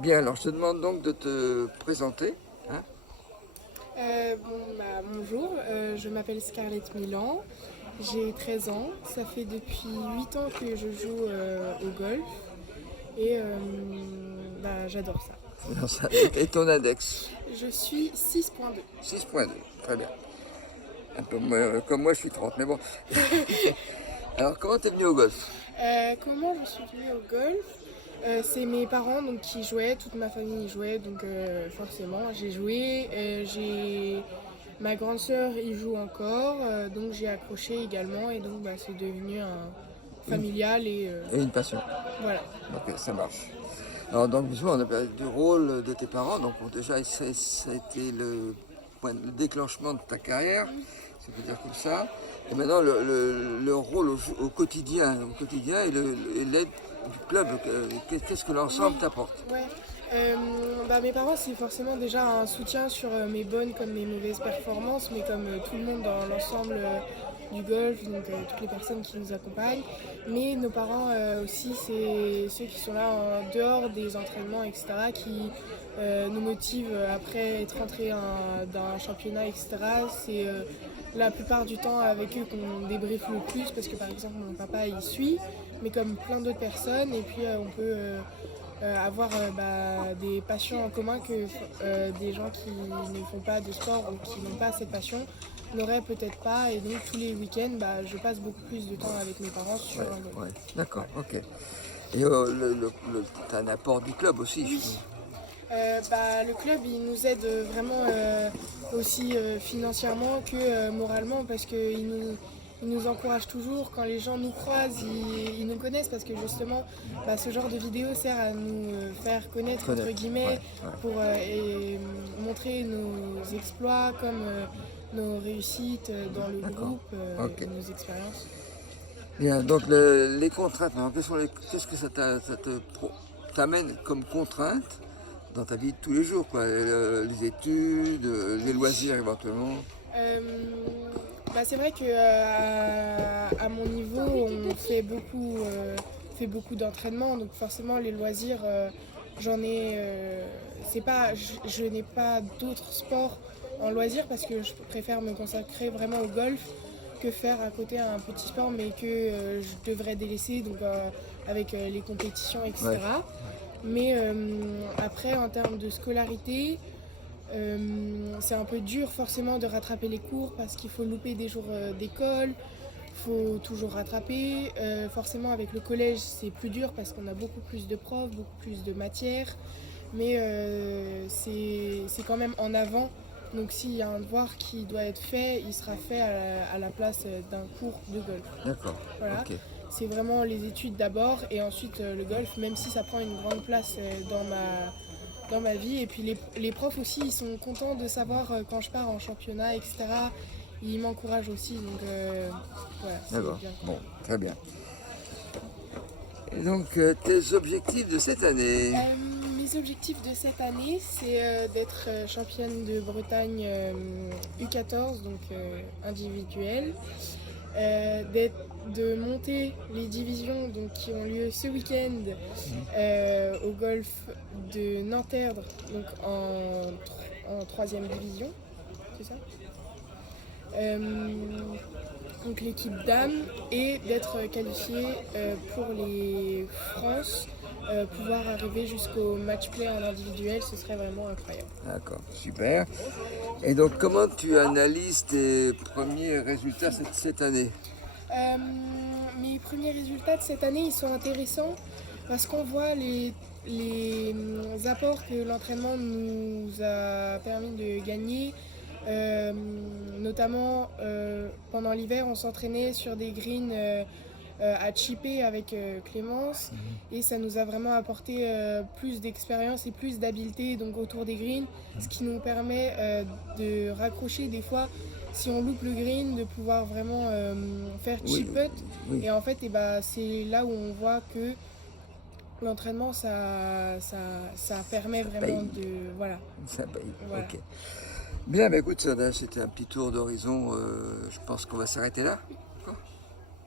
Bien, alors je te demande donc de te présenter. Hein. Bonjour, je m'appelle Scarlett Milan, j'ai 13 ans, ça fait depuis 8 ans que je joue au golf et j'adore ça. Et ton index? Je suis 6.2. 6,2. Très bien. Un peu moins, comme moi, je suis 30, mais bon. Alors, comment t'es venu au golf? Comment je suis venue au golf? C'est mes parents donc, qui jouaient, toute ma famille y jouait, donc forcément j'ai joué. Ma grande sœur y joue encore, donc j'ai accroché également et donc c'est devenu un familial et Et une passion. voilà. Ok, ça marche. Alors, donc, justement, on a parlé du rôle de tes parents. Donc, bon, déjà, ça a été le déclenchement de ta carrière, si on peut dire comme ça. Et maintenant, le rôle au quotidien et l'aide du club, qu'est-ce que l'ensemble t'apporte? Ouais. Mes parents, c'est forcément déjà un soutien sur mes bonnes comme mes mauvaises performances, mais comme tout le monde dans l'ensemble du golf, donc toutes les personnes qui nous accompagnent. Mais nos parents aussi, c'est ceux qui sont là en dehors des entraînements, etc., qui nous motivent après être rentrés dans un championnat, etc. C'est la plupart du temps avec eux qu'on débriefe le plus, parce que par exemple, mon papa, il suit, mais comme plein d'autres personnes, et puis on peut avoir des passions en commun que des gens qui ne font pas de sport ou qui n'ont pas cette passion n'auraient peut-être pas. Et donc tous les week-ends, je passe beaucoup plus de temps avec mes parents sur Ouais, un golf. ouais, d'accord, ok. Et t'as un apport du club aussi, je Oui. trouve. Le club il nous aide vraiment aussi financièrement que moralement parce qu'il nous encourage toujours quand les gens nous croisent, ils nous connaissent parce que justement ce genre de vidéo sert à nous faire connaître entre Ouais, guillemets ouais. pour montrer nos exploits comme nos réussites dans le D'accord, groupe ok. et nos expériences. Bien, donc les contraintes, alors, qu'est-ce que t'amène comme contrainte dans ta vie de tous les jours, quoi? Les études, les loisirs éventuellement. Euh, c'est vrai que à mon niveau, fait beaucoup d'entraînement, donc forcément les loisirs, j'en ai. C'est pas, je n'ai pas d'autres sports en loisirs parce que je préfère me consacrer vraiment au golf que faire à côté un petit sport, mais que je devrais délaisser, donc avec les compétitions, Ouais, etc. Mais après, en termes de scolarité, c'est un peu dur forcément de rattraper les cours parce qu'il faut louper des jours d'école, faut toujours rattraper. Forcément avec le collège c'est plus dur parce qu'on a beaucoup plus de profs, beaucoup plus de matières, mais c'est quand même en avant. Donc s'il y a un devoir qui doit être fait, il sera fait à la place d'un cours de golf. d'accord, Voilà. ok. C'est vraiment les études d'abord et ensuite le golf, même si ça prend une grande place dans ma vie. Et puis les profs aussi, ils sont contents de savoir quand je pars en championnat, etc. Ils m'encouragent aussi, donc voilà, c'est D'accord, bien. bon, très bien. Et donc, tes objectifs de cette année? Mes objectifs de cette année, c'est d'être championne de Bretagne U14, donc individuelle, de monter les divisions donc, qui ont lieu ce week-end au golf de Nanterdre, donc en 3e division, c'est ça donc l'équipe dames et d'être qualifiée pour les France, pouvoir arriver jusqu'au match play en individuel, ce serait vraiment incroyable. D'accord, super. Et donc, comment tu analyses tes premiers résultats cette année? Euh, Mes premiers résultats de cette année, ils sont intéressants parce qu'on voit les apports que l'entraînement nous a permis de gagner. Notamment pendant l'hiver, on s'entraînait sur des greens à chipper avec Clémence et ça nous a vraiment apporté plus d'expérience et plus d'habileté donc autour des greens, ce qui nous permet de raccrocher des fois si on loupe le green, de pouvoir vraiment faire Oui, chip putt. oui, Et en fait, c'est là où on voit que l'entraînement, ça permet ça vraiment paye. de... Voilà. Ça paye, Voilà. ok. Bien, bah écoute, Sada, c'était un petit tour d'horizon. Je pense qu'on va s'arrêter là.